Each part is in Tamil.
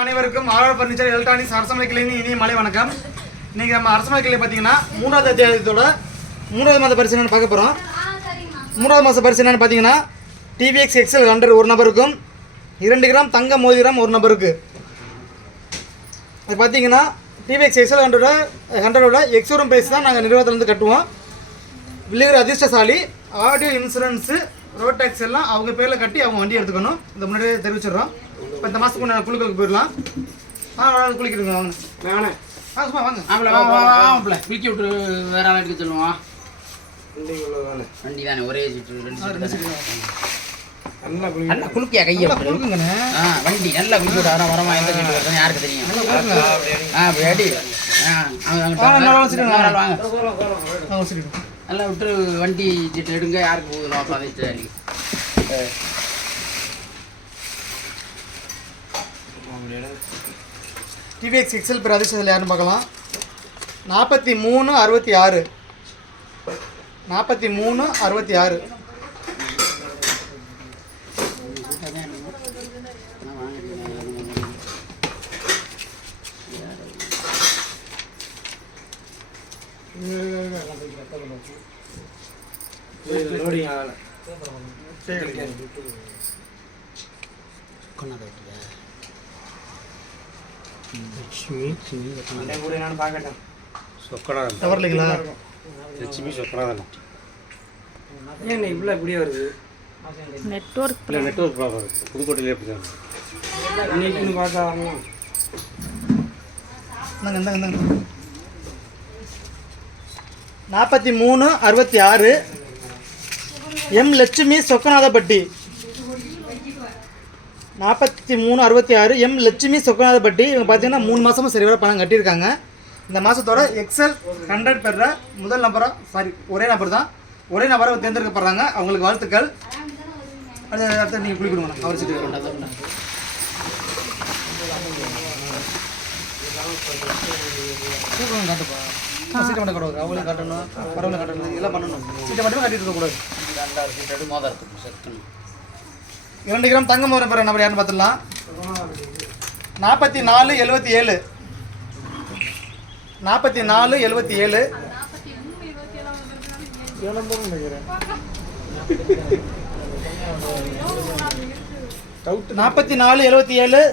அனைவருக்கும் ஆர்ஆர் ஃபர்னிச்சர் எலக்ட்ரானிக்ஸ் அரசமலை கிளையின் இனிய மாலை வணக்கம். இன்னைக்கு நம்ம அரசமலை கிளை பார்த்தீங்கன்னா மூன்றாவது அத்தியாயத்தோட மூன்றாவது மாத பரிசு என்னன்னு பார்க்க போகிறோம். மூன்றாவது மாத பரிசு என்னன்னு பார்த்தீங்கன்னா டிவிஎக்ஸ் எக்ஸல் 100 ஒரு நபருக்கும் 2 கிராம் தங்க மோதிரம் ஒரு நபருக்கு. அது பார்த்தீங்கன்னா டிவிஎக்ஸ் எக்ஸல் 100ஓட எக்ஸோரூம் ப்ரைஸ் தான் நாங்கள் நிறுவனத்துலேருந்து கட்டுவோம். வில்லுகிற அதிர்ஷ்டசாலி ஆடியோ இன்சூரன்ஸு ரோட் டேக்ஸ் எல்லாம் அவங்க பேரில் கட்டி அவங்க வண்டி எடுத்துக்கணும். இந்த முன்னாடியே தெரிவிச்சிடுறோம். இப்போ இந்த மாதத்துக்கு நான் குழுக்களுக்கு போயிடலாம். குளிக்கிடுங்க வாங்க. சும்மா வாங்க. வாங்க குளிக்க விட்டு வேற ஆள் எடுக்க சொல்லுவோம். வண்டி தானே ஒரே நல்லா குளிக்கியா கையை குளிக்குங்கண்ணே. வண்டி நல்லா குளிக்க விட்டு வரமா எந்த கேட்டு வருது யாருக்கு தெரியும். நல்லா விட்டு வண்டி சீட்டு எடுங்க. யாருக்கு போகுது டிவிஎக்ஸ் எக்ஸல் பேர் அதிர்ஷ்டத்தில் யாருன்னு பார்க்கலாம். 4366 4366 புதுக்கோட்டையிலே இந்தாங்க 4366 எம் லட்சுமி சொக்கநாதப்பட்டி. 4366 எம் லட்சுமி சொக்கநாதப்பட்டி. இவங்க பார்த்தீங்கன்னா 3 மாதமும் சரிவர பணம் கட்டியிருக்காங்க. இந்த மாதத்தோட எக்ஸல் 100 பெற முதல் நம்பராக ஒரே நபர் தான். ஒரே நபரை தேர்ந்தெடுக்கப்படுறாங்க. அவங்களுக்கு வாழ்த்துக்கள். அடுத்து நீங்கள் குளிக்கணும். அவர் சீட்டு காட்டுப்பா. சீட்டை மட்டும் கட்டுவாங்க. அவங்களையும் காட்டணும், பரவாயில்ல காட்டணும், இதெல்லாம் பண்ணணும். சீட்டை மட்டுமே கட்டிட்டு இருக்கக்கூடாது. 2 கிராம் தங்க மோதிரம் பெற நபர் யாருன்னு பார்த்துடலாம். 4477 4477 4477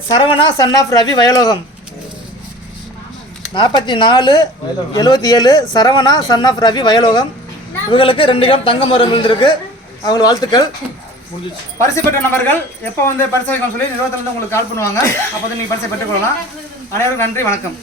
Saravana son of Ravi Vayalogam. 4477 Saravana son of Ravi Vayalogam. இவங்களுக்கு 2 கிராம் தங்க மோதிரம் விழுந்திருக்கு. அவங்களுக்கு வாழ்த்துக்கள். பரிசு பெற்ற நபர்கள் எப்போ வந்து பரிசு வைக்கணும்னு சொல்லி நிறுவனத்திலிருந்து உங்களுக்கு கால் பண்ணுவாங்க. அப்போ வந்து நீங்கள் பரிசை பெற்றுக்கொள்ளலாம். அனைவருக்கும் நன்றி, வணக்கம்.